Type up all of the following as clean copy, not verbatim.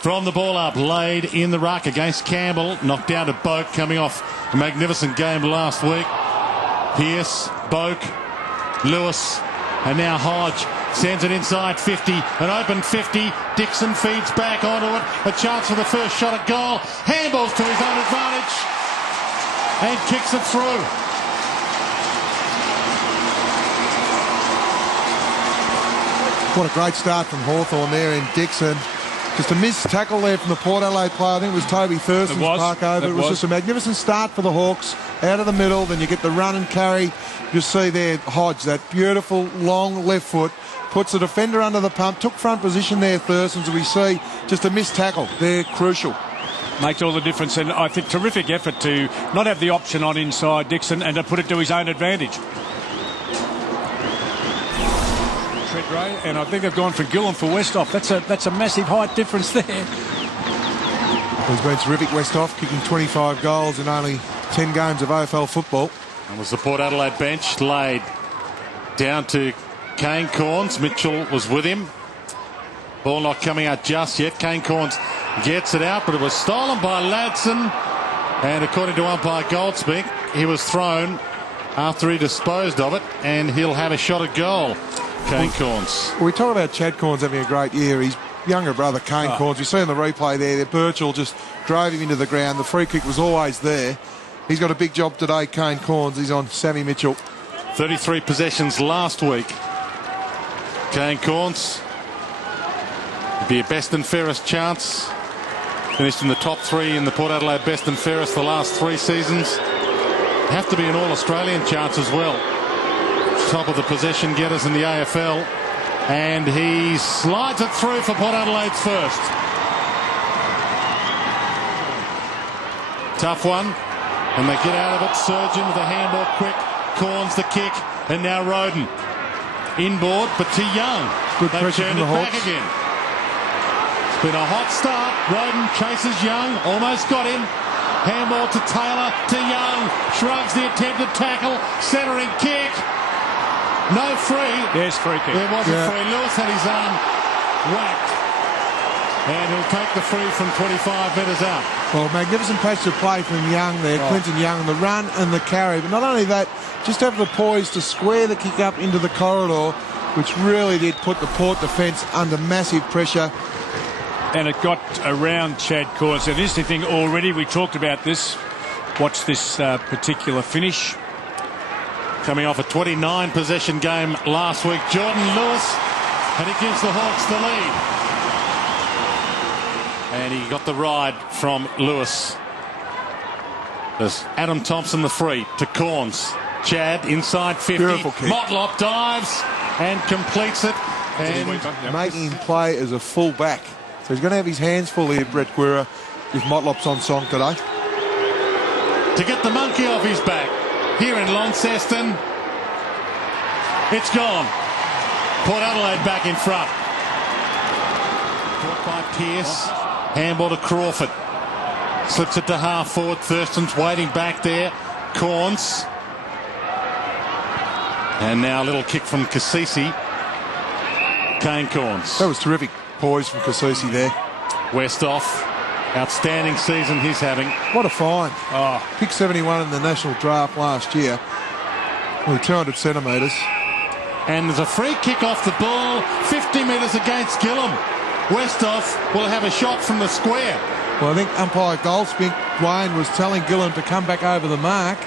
From the ball up, laid in the ruck against Campbell. Knocked down to Boak, coming off a magnificent game last week. Pearce, Boak, Lewis, and now Hodge sends it inside 50, an open 50. Dixon feeds back onto it. A chance for the first shot at goal. Handballs to his own advantage and kicks it through. What a great start from Hawthorn there in Dixon. Just a missed tackle there from the Port Adelaide player. I think it was Toby Thurston's park over. It was just a magnificent start for the Hawks. Out of the middle, then you get the run and carry. You see there Hodge, that beautiful long left foot, puts the defender under the pump, took front position there, Thurston, so we see just a missed tackle. They're crucial. Makes all the difference, and I think terrific effort to not have the option on inside Dixon and to put it to his own advantage. Treadray, and I think they've gone for Gillam for Westhoff. That's a massive height difference there. He's been terrific, Westhoff, kicking 25 goals in only 10 games of AFL football. And was the Port Adelaide bench laid down to Kane Corns. Mitchell was with him. Ball not coming out just yet. Kane Corns gets it out, but it was stolen by Ladson. And according to umpire Goldsmith, he was thrown after he disposed of it, and he'll have a shot at goal. Kane Corns. Well, we talk about Chad Corns having a great year. His younger brother, Kane Corns, you see in the replay there that Birchall just drove him into the ground. The free kick was always there. He's got a big job today, Kane Corns. He's on Sammy Mitchell. 33 possessions last week. Kane Corns. Be a best and fairest chance. Finished in the top 3 in the Port Adelaide best and fairest the last 3 seasons. Have to be an All-Australian chance as well. Top of the possession getters in the AFL. And he slides it through for Port Adelaide's first. Tough one. And they get out of it. Surgeon with a handball quick. Corns the kick. And now Roden. Inboard, but to Young. Good They've pressure turned from it the back Hawks. again. It's been a hot start. Roden chases Young. Almost got him. Handball to Taylor. To Young. Shrugs the attempted tackle. Centering kick. No free. Yes, free kick. There wasn't free. Lewis had his arm whacked. And he'll take the free from 25 metres out. Well, magnificent passage of play from Young there, Clinton Young, the run and the carry. But not only that, just have the poise to square the kick up into the corridor, which really did put the Port defence under massive pressure. And it got around Chad Corns. An interesting thing already, we talked about this. Watch this particular finish. Coming off a 29 possession game last week, Jordan Lewis, and he gives the Hawks the lead. And he got the ride from Lewis. There's Adam Thompson the free to Corns. Chad inside 50. Beautiful kick. Motlop dives and completes it. And making him play as a full back. So he's going to have his hands full here, Brett Guerra, if Motlop's on song today. to get the monkey off his back. Here in Launceston, it's gone. Port Adelaide back in front. Caught by Pearce. Handball to Crawford. Slips it to half forward. Thurston's waiting back there. Corns. And now a little kick from Cassisi. Kane Corns. That was terrific poise from Cassisi there. Westhoff. Outstanding season he's having. What a find. Pick 71 in the national draft last year. Only 200 centimetres. And there's a free kick off the ball. 50 metres against Gillam. Westhoff will have a shot from the square. Well, I think umpire Goldsmith, Wayne, was telling Gillam to come back over the mark,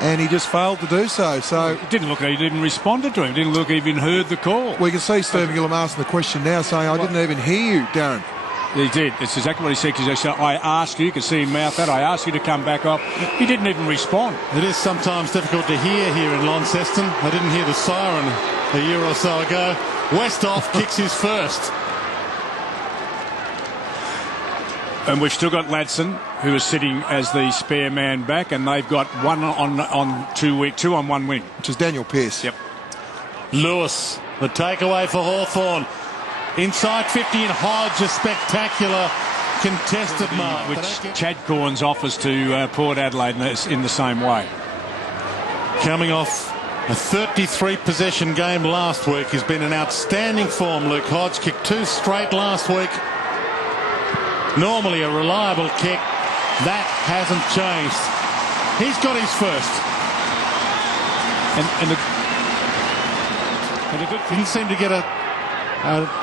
and he just failed to do so. So it didn't look like he didn't respond to him. Didn't look even heard the call. We can see Stephen Gillam asking the question now, saying, I didn't even hear you, Darren. He did. It's exactly what he said. He said, I asked you can see him mouth that. I asked you to come back up. He didn't even respond. It is sometimes difficult to hear here in Launceston. I didn't hear the siren a year or so ago. Westhoff kicks his first. And we've still got Ladson, who is sitting as the spare man back, and they've got one on 2 week, 2 on 1 wing, which is Daniel Pearce. Yep. Lewis, the takeaway for Hawthorn. Inside 50 and Hodge, a spectacular contested mark. Which Chad Corns offers to Port Adelaide in the same way. Coming off a 33 possession game last week, he's been in outstanding form. Luke Hodge kicked 2 straight last week. Normally a reliable kick. That hasn't changed. He's got his first. And a good Didn't seem to get a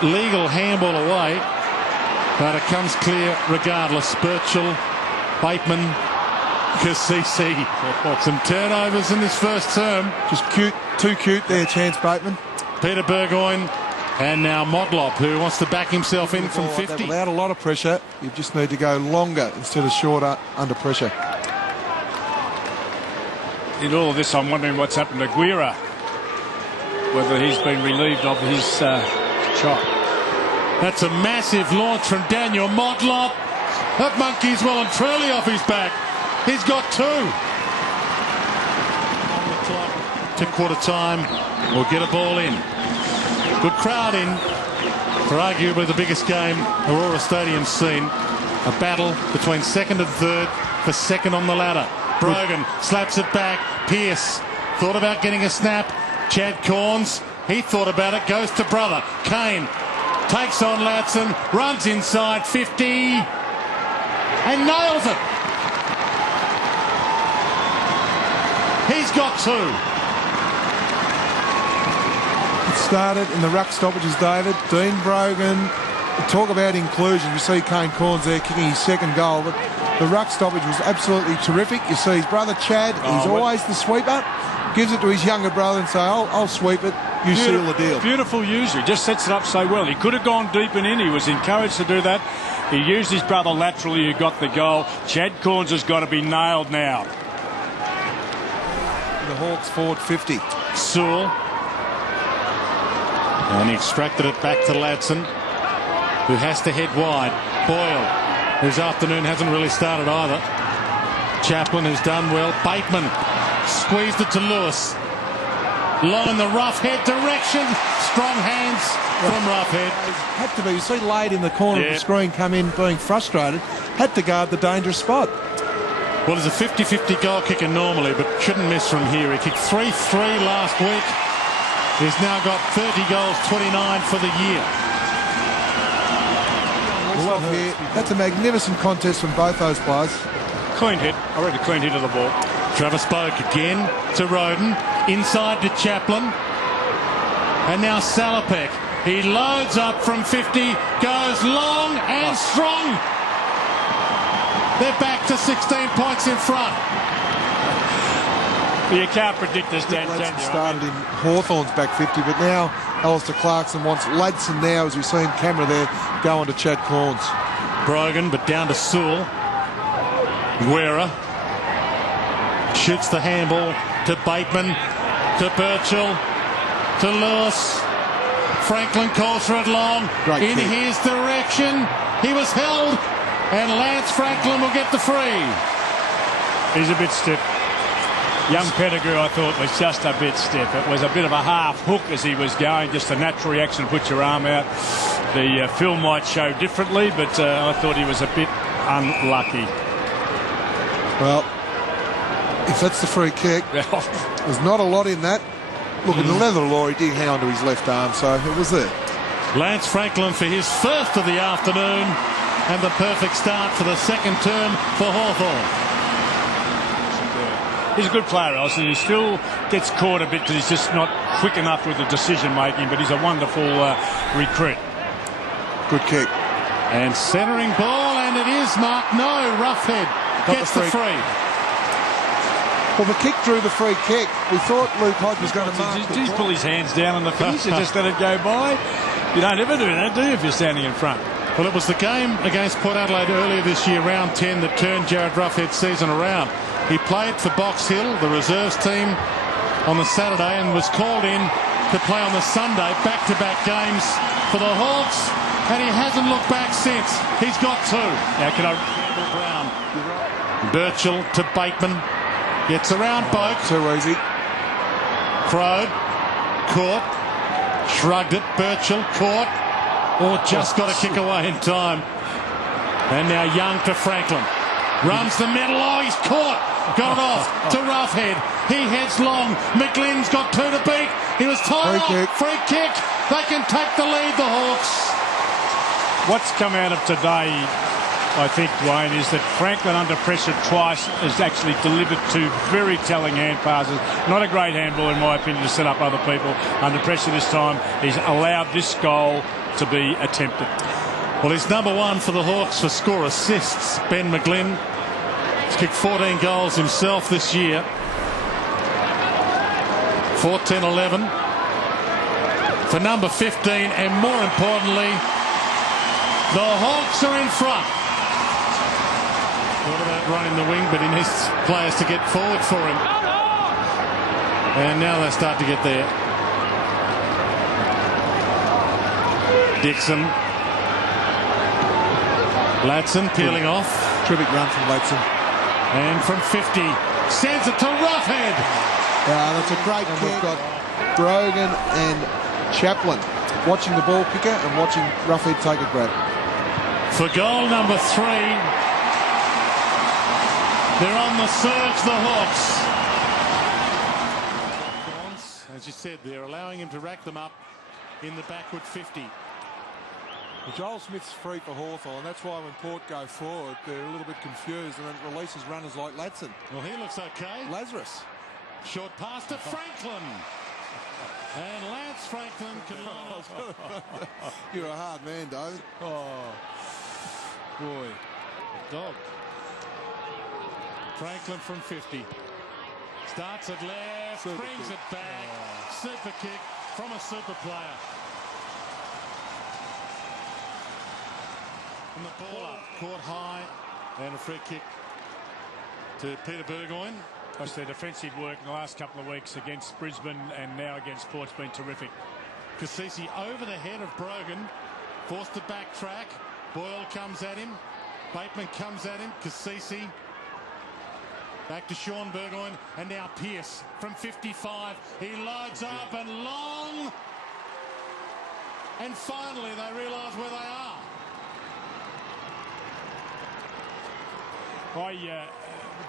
legal handball away, but it comes clear regardless. Birchall, Bateman, Kasisi. Some turnovers in this first term. Just cute, too cute there, Chance Bateman. Peter Burgoyne and now Motlop, who wants to back himself in from 50. Without a lot of pressure, you just need to go longer instead of shorter under pressure. In all of this, I'm wondering what's happened to Guira, whether he's been relieved of his shot. That's a massive launch from Daniel Motlop. That monkey's well and truly off his back. He's got two. On the clock to quarter time. We'll get a ball in. Good crowd in for arguably the biggest game Aurora Stadium's seen. A battle between second and third for second on the ladder. Brogan slaps it back. Pearce thought about getting a snap. Chad Corns, he thought about it, goes to brother. Kane takes on Ladson, runs inside 50 and nails it. He's got two. It started in the ruck stoppages, David. Dean Brogan, talk about inclusion. You see Kane Corns there kicking his second goal, but the ruck stoppage was absolutely terrific. You see his brother Chad, he's always the sweeper. Gives it to his younger brother and say, I'll sweep it, you seal the deal. Beautiful user. He just sets it up so well. He could have gone deep and in. He was encouraged to do that. He used his brother laterally who got the goal. Chad Corns has got to be nailed now. The Hawks forward 50. Sewell. And he extracted it back to Ladson, who has to head wide. Boyle, whose afternoon hasn't really started either. Chaplin, who's done well. Bateman squeezed it to Lewis. Low in the Roughhead direction. Strong hands from Roughhead. Had to be. You see Lade in the corner of the screen come in being frustrated. Had to guard the dangerous spot. Well, he's a 50-50 goal kicker normally, but shouldn't miss from here. He kicked 3-3 last week. He's now got 30 goals, 29 for the year. Well, that's a magnificent contest from both those players. Clean hit. Already clean hit of the ball. Travis Boak again to Roden. Inside to Chaplin. And now Salopek. He loads up from 50. Goes long and strong. They're back to 16 points in front. You can't predict this, Dan, can you? Started in Hawthorn's back 50, but now Alistair Clarkson wants Ladson now, as we've seen camera there, go on to Chad Corns. Brogan, but down to Sewell. Guerra shoots the handball to Bateman, to Birchall, to Lewis. Franklin calls for it long. In his direction. He was held, and Lance Franklin will get the free. He's a bit stiff. Young Pettigrew, I thought, was just a bit stiff. It was a bit of a half hook as he was going, just a natural reaction to put your arm out. The film might show differently, but I thought he was a bit unlucky. Well, if that's the free kick, there's not a lot in that. Look, in the leather law, he did hang on to his left arm, so it was there. Lance Franklin for his first of the afternoon, and the perfect start for the second term for Hawthorn. He's a good player, Elson. He still gets caught a bit because he's just not quick enough with the decision-making, but he's a wonderful recruit. Good kick. And centering ball, and it is Mark. No, Roughhead gets the free. Well, the kick drew the free kick. We thought Luke Hodge was going to mark. He's pull his hands down on the finish and just let it go by. You don't ever do that, do you, if you're standing in front? Well, it was the game against Port Adelaide earlier this year, round 10, that turned Jared Roughhead's season around. He played for Box Hill, the reserves team, on the Saturday, and was called in to play on the Sunday, back-to-back games for the Hawks, and he hasn't looked back since. He's got two. Now, can I... Brown. Birchall to Bateman. Gets around Boak. Too easy. Crowd. Caught. Shrugged it. Birchall. Caught. Or just got a kick away in time. And now Young to Franklin. Runs the middle. Oh, he's caught. Got it off to Roughhead. He heads long. McGlynn's got two to beat. He was tied off. Free kick. They can take the lead, the Hawks. What's come out of today I think, Dwayne, is that Franklin under pressure twice has actually delivered two very telling hand passes. Not a great handball, in my opinion, to set up other people. Under pressure this time, he's allowed this goal to be attempted. Well, he's number one for the Hawks for score assists. Ben McGlynn has kicked 14 goals himself this year. 14-11 for number 15, and more importantly, the Hawks are in front. What about running the wing, but he needs players to get forward for him. And now they start to get there. Dixon. Ladson peeling off. Terrific run from Ladson. And from 50, sends it to Roughhead. That's a great kick. We've got Brogan and Chaplin watching the ball kicker and watching Roughhead take a grab. For goal number 3, they're on the surge, the Hawks. As you said, they're allowing him to rack them up in the backward 50. Well, Joel Smith's free for Hawthorn. That's why when Port go forward, they're a little bit confused and it releases runners like Ladson. Well, he looks okay. Lazarus. Short pass to Franklin. And Lance Franklin can line up. You're a hard man, David. Oh, boy. Dog. Franklin from 50. Starts at left, super brings kick. It back. Super kick from a super player. And the ball up, caught high, and a free kick to Peter Burgoyne. That's their defensive work in the last couple of weeks against Brisbane and now against Port's been terrific. Cassisi over the head of Brogan, forced to backtrack. Boyle comes at him. Bateman comes at him. Cassisi back to Sean Burgoyne, and now Pearce from 55. He loads up and long. And finally they realise where they are.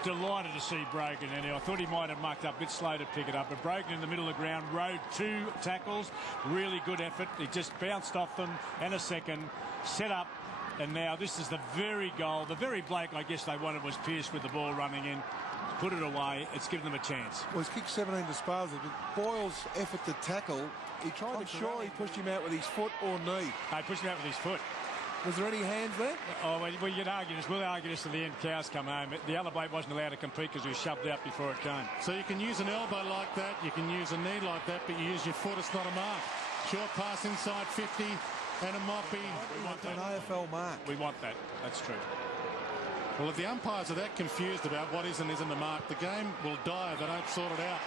Delighted to see Brogan in there. I thought he might have mucked up a bit slow to pick it up, but Brogan in the middle of the ground rode 2 tackles. Really good effort. He just bounced off them and a second, set up, and now this is the very goal. The very Blake I guess they wanted was Pearce with the ball running in. Put it away. It's given them a chance. Well, he's kicked 17 disposals, but Boyle's effort to tackle, he tried to sure he pushed him out with his foot or knee. He pushed him out with his foot. Was there any hands there? Oh, well, you'd argue this. We'll argue this to the end. Cows come home. The other bloke wasn't allowed to compete because he was shoved out before it came. So you can use an elbow like that, you can use a knee like that, but you use your foot, it's not a mark. Short pass inside 50, and it might be an AFL mark. We want that. That's true. Well, if the umpires are that confused about what is and isn't a mark, the game will die if they don't sort it out.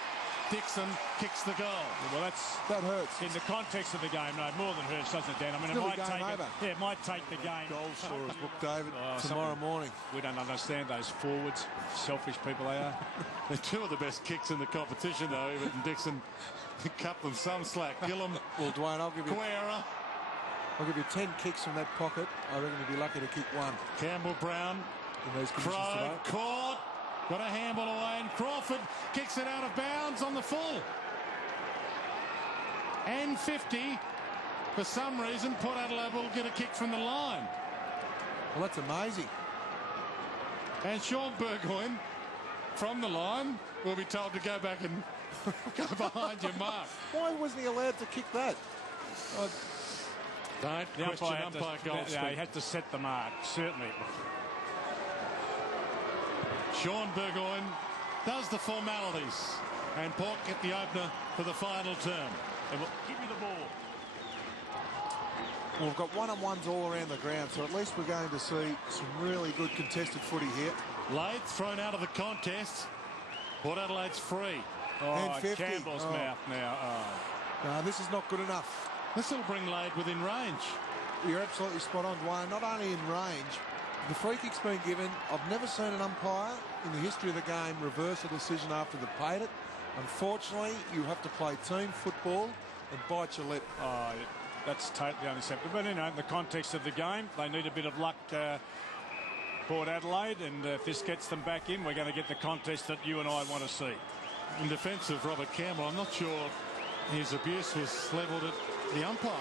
Dixon kicks the goal. Well, that hurts. In the context of the game, no, more than hurts, doesn't it, Dan? I mean, still it might take it. Yeah, it might take the game. Goal scorers book, David, tomorrow morning. We don't understand those forwards, selfish people they are. They're 2 of the best kicks in the competition, though. Even Dixon cut them some slack. Gillum, well, Dwayne, I'll give you 10 kicks from that pocket. I reckon you'd be lucky to kick 1. Campbell Brown. Crow caught. Got a handball away, and Crawford kicks it out of bounds on the full. And 50. For some reason, Port Adelaide will get a kick from the line. Well, that's amazing. And Sean Burgoyne, from the line, will be told to go back and go behind your mark. Why wasn't he allowed to kick that? Don't question umpire goal. Yeah, he had to set the mark, certainly. Sean Burgoyne does the formalities, and Port get the opener for the final term. And we'll give you the ball. Well, we've got one-on-ones all around the ground, so at least we're going to see some really good contested footy here. Lath thrown out of the contest. Port Adelaide's free. Oh, Campbell's mouth now. Oh. No, this is not good enough. This will bring Lath within range. You're absolutely spot on, Dwayne. Not only in range, the free kick's been given. I've never seen an umpire in the history of the game reverse a decision after they've paid it. Unfortunately, you have to play team football and bite your lip. Oh, that's totally unacceptable. But, you know, in the context of the game, they need a bit of luck, Port Adelaide, and if this gets them back in, we're going to get the contest that you and I want to see. In defence of Robert Campbell, I'm not sure his abuse was levelled at the umpire.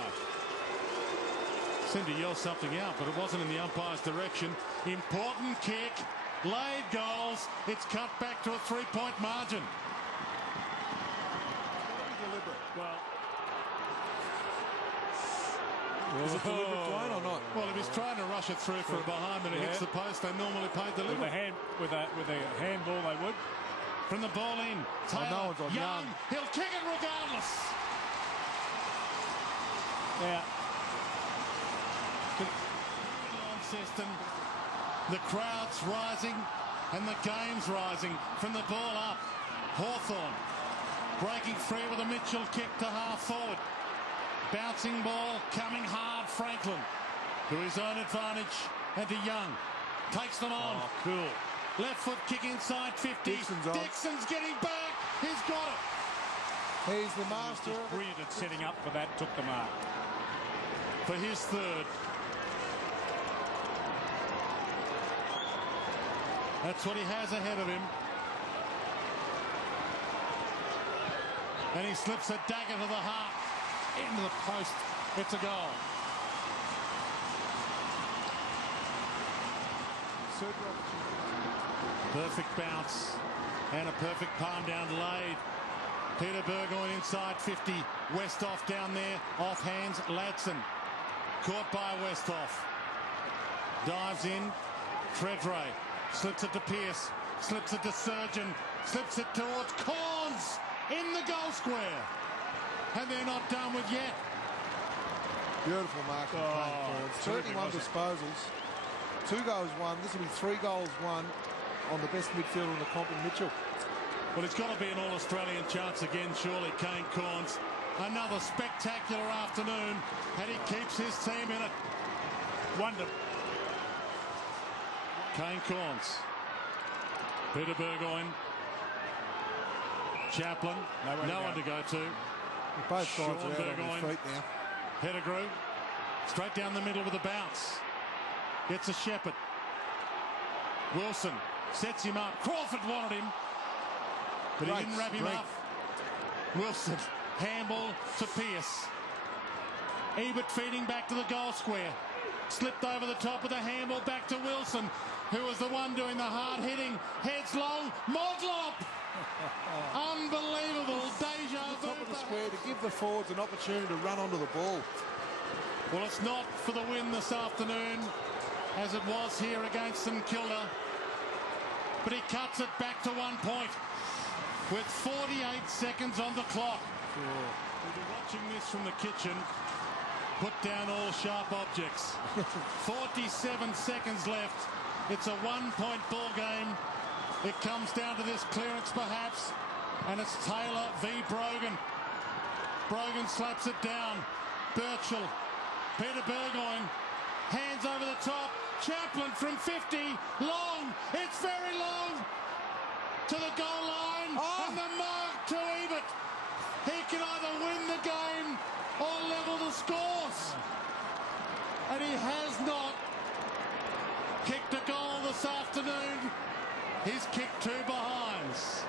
Seemed to yell something out, but it wasn't in the umpire's direction. Important kick, laid goals. It's cut back to a 3-point margin. Well, is it deliberate, Dwayne, or not? Well, if he's trying to rush it through for behind and it hits the post, they normally pay deliberate. with a handball, they would. From the ball in, Taylor, no one's on Young. He'll kick it regardless. Yeah. System, the crowd's rising and the game's rising from the ball up. Hawthorn breaking free with a Mitchell kick to half forward. Bouncing ball coming hard. Franklin to his own advantage and to Young. Takes them on. Oh, cool. Left foot kick inside 50. Dixon's getting back. He's got it. He's the master. He's brilliant at setting up for that. Took the mark. For his third. That's what he has ahead of him. And he slips a dagger to the heart. Into the post. It's a goal. Perfect bounce. And a perfect palm down Adelaide. Peter Burgoyne inside 50. Westhoff down there. Off hands. Ladson. Caught by Westhoff. Dives in. Treadray. Slips it to Pearce. Slips it to Surgeon. Slips it towards Corns. In the goal square. And they're not done with yet. Beautiful mark from Corns. 31 disposals. 2 goals won. This will be 3 goals won on the best midfielder in the comp in Mitchell. Well, it's got to be an All-Australian chance again, surely, Kane Corns. Another spectacular afternoon, and he keeps his team in it. Wonderful. Kane Corns. Peter Burgoyne. Chaplin. No one to go to. Both sides are out Burgoyne. on their feet now. Pettigrew. Straight down the middle with a bounce. Gets a Shepherd. Wilson sets him up. Crawford wanted him, but he didn't wrap him up. Wilson. Handball to Pearce. Ebert feeding back to the goal square. Slipped over the top of the handball back to Wilson, who was the one doing the hard hitting. Heads long. Modlop. Unbelievable. Deja vu. Top of the square to give the forwards an opportunity to run onto the ball. Well, it's not for the win this afternoon, as it was here against St Kilda. But he cuts it back to 1 point with 48 seconds on the clock. We'll be watching this from the kitchen. Put down all sharp objects. 47 seconds left. It's a 1-point ball game. It comes down to this clearance perhaps, and it's Taylor v Brogan. Brogan slaps it down. Birchall. Peter Burgoyne. Hands over the top. Chaplin from 50. Long. It's very long. To the goal line. And the mark to Ebert. He can either win the game or level the scores. And he has not kicked a goal this afternoon. He's kicked 2 behinds.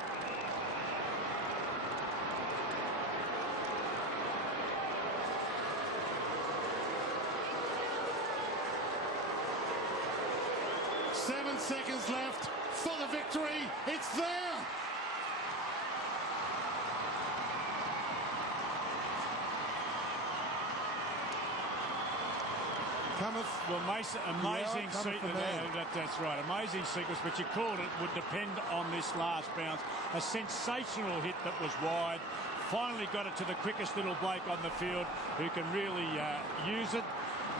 Seconds left for the victory. It's there. Well, amazing sequence. That's right, amazing sequence. But you called it would depend on this last bounce. A sensational hit that was wide. Finally got it to the quickest little bloke on the field who can really use it.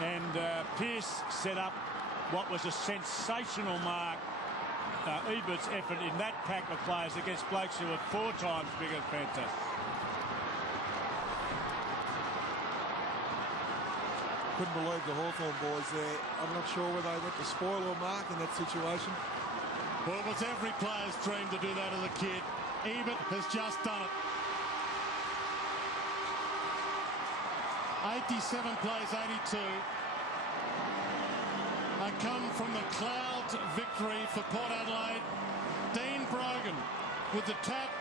And Pearce set up what was a sensational mark. Ebert's effort in that pack of players against blokes who are 4 times bigger. Fantastic. Couldn't believe the Hawthorn boys there. I'm not sure whether they went to spoil or mark in that situation. Well, it was every player's dream to do that as a kid. Ebert has just done it. 87 plays 82. I come from the Clouds victory for Port Adelaide. Dean Brogan with the tap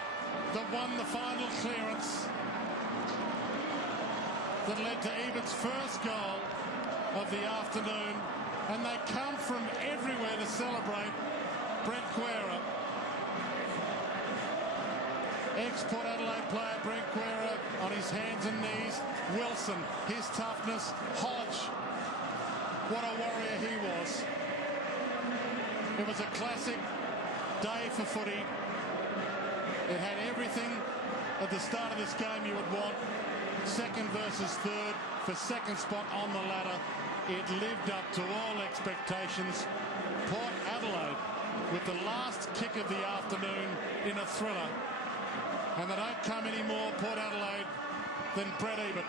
that won the final clearance that led to Ebert's first goal. of the afternoon, and they come from everywhere to celebrate Brent Guerra. Ex-Port Adelaide player Brent Guerra on his hands and knees. Wilson, his toughness. Hodge, what a warrior he was. It was a classic day for footy. It had everything at the start of this game you would want. Second versus third for second spot on the ladder. It lived up to all expectations. Port Adelaide with the last kick of the afternoon in a thriller. And they don't come any more, Port Adelaide, than Brett Ebert.